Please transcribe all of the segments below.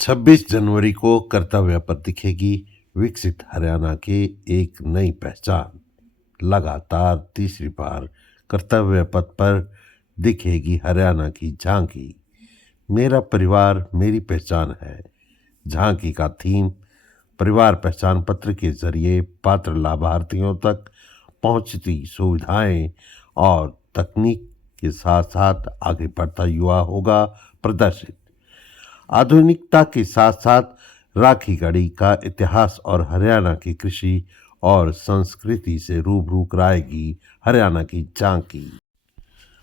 26 जनवरी को कर्तव्य पर दिखेगी विकसित हरियाणा की एक नई पहचान। लगातार तीसरी बार कर्तव्य पथ पर दिखेगी हरियाणा की झांकी। मेरा परिवार मेरी पहचान है। झांकी का थीम परिवार पहचान पत्र के जरिए पात्र लाभार्थियों तक पहुंचती सुविधाएं और तकनीक के साथ साथ आगे बढ़ता युवा होगा प्रदर्शित। आधुनिकता के साथ साथ राखी गढ़ी का इतिहास और हरियाणा की कृषि और संस्कृति से रूबरू कराएगी हरियाणा की झांकी।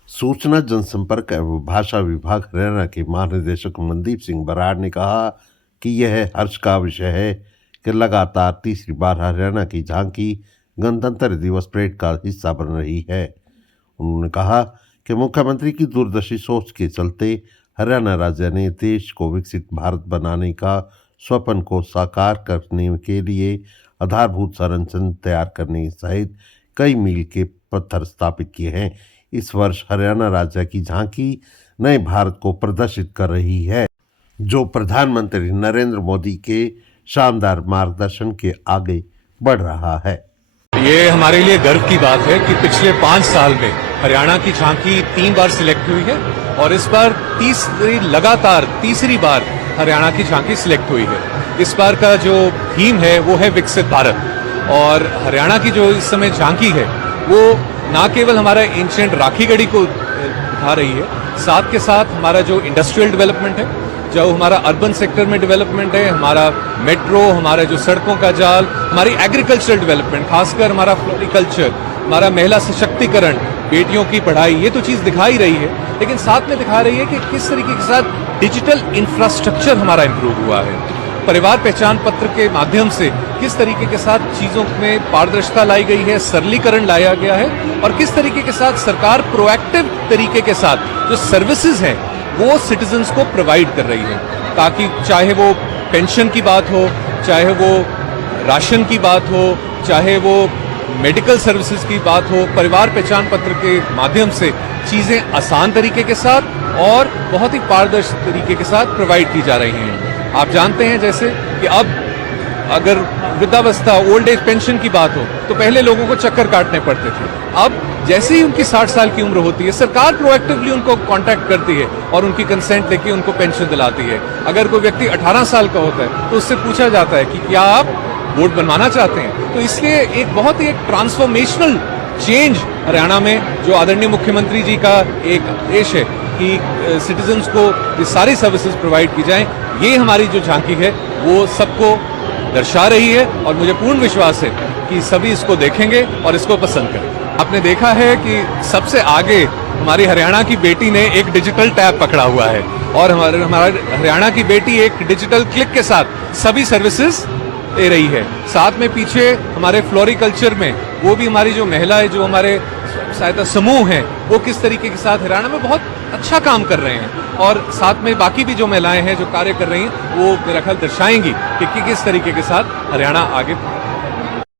सूचना जनसंपर्क एवं भाषा विभाग हरियाणा के महानिदेशक मनदीप सिंह बराड़ ने कहा कि यह हर्ष का विषय है कि लगातार तीसरी बार हरियाणा की झांकी गणतंत्र दिवस परेड का हिस्सा बन रही है। उन्होंने कहा कि मुख्यमंत्री की दूरदर्शी सोच के चलते हरियाणा राज्य ने देश को विकसित भारत बनाने का स्वप्न को साकार करने के लिए आधारभूत संरचना तैयार करने सहित कई मील के पत्थर स्थापित किए हैं। इस वर्ष हरियाणा राज्य की झांकी नए भारत को प्रदर्शित कर रही है, जो प्रधानमंत्री नरेंद्र मोदी के शानदार मार्गदर्शन के आगे बढ़ रहा है। ये हमारे लिए गर्व की बात है कि पिछले 5 साल में हरियाणा की झांकी 3 बार सिलेक्ट हुई है और इस बार लगातार तीसरी बार हरियाणा की झांकी सिलेक्ट हुई है। इस बार का जो थीम है वो है विकसित भारत और हरियाणा की जो इस समय झांकी है वो ना केवल हमारा एंशिएंट राखी गढ़ी को दिखा रही है, साथ के साथ हमारा जो इंडस्ट्रियल डेवलपमेंट है, जो हमारा अर्बन सेक्टर में डेवलपमेंट है, हमारा मेट्रो, हमारा जो सड़कों का जाल, हमारी एग्रीकल्चरल डेवलपमेंट, खासकर हमारा फ्लोरिकल्चर, हमारा महिला सशक्तिकरण, बेटियों की पढ़ाई, ये तो चीज दिखा ही रही है, लेकिन साथ में दिखा रही है कि किस तरीके के साथ डिजिटल इंफ्रास्ट्रक्चर हमारा इंप्रूव हुआ है। परिवार पहचान पत्र के माध्यम से किस तरीके के साथ चीजों में पारदर्शिता लाई गई है, सरलीकरण लाया गया है और किस तरीके के साथ सरकार प्रोएक्टिव तरीके के साथ जो सर्विसेज हैं वो सिटीजन्स को प्रोवाइड कर रही है, ताकि चाहे वो पेंशन की बात हो, चाहे वो राशन की बात हो, चाहे वो मेडिकल सर्विसेज की बात हो, परिवार पहचान पत्र के माध्यम से चीजें आसान तरीके के साथ और बहुत ही पारदर्शी तरीके के साथ प्रोवाइड की जा रही हैं। आप जानते हैं जैसे कि अब अगर वृद्धावस्था, ओल्ड एज पेंशन की बात हो तो पहले लोगों को चक्कर काटने पड़ते थे। अब जैसे ही उनकी 60 साल की उम्र होती है, सरकार प्रोएक्टिवली उनको कांटेक्ट करती है और उनकी कंसेंट लेके उनको पेंशन दिलाती है। अगर कोई व्यक्ति 18 साल का होता है तो उससे पूछा जाता है कि क्या आप वोट बनवाना चाहते हैं। तो इसलिए एक बहुत ही एक ट्रांसफॉर्मेशनल चेंज हरियाणा में जो आदरणीय मुख्यमंत्री जी का एक आदेश है कि सिटीजन्स को ये सारी सर्विसेज प्रोवाइड की जाएं, ये हमारी जो झांकी है वो सबको दर्शा रही है और मुझे पूर्ण विश्वास है कि सभी इसको देखेंगे और इसको पसंद करेंगे। आपने देखा है कि सबसे आगे हमारी हरियाणा की बेटी ने एक डिजिटल टैब पकड़ा हुआ है और हमारा हरियाणा की बेटी एक डिजिटल क्लिक के साथ सभी सर्विसेज दे रही है। साथ में पीछे हमारे फ्लोरिकल्चर में वो भी हमारी जो महिला है, जो हमारे सहायता समूह हैं, वो किस तरीके के साथ हरियाणा में बहुत अच्छा काम कर रहे हैं और साथ में बाकी भी जो महिलाएं हैं जो कार्य कर रही हैं वो मेरा ख्याल दर्शाएंगी कि किस तरीके के साथ हरियाणा आगे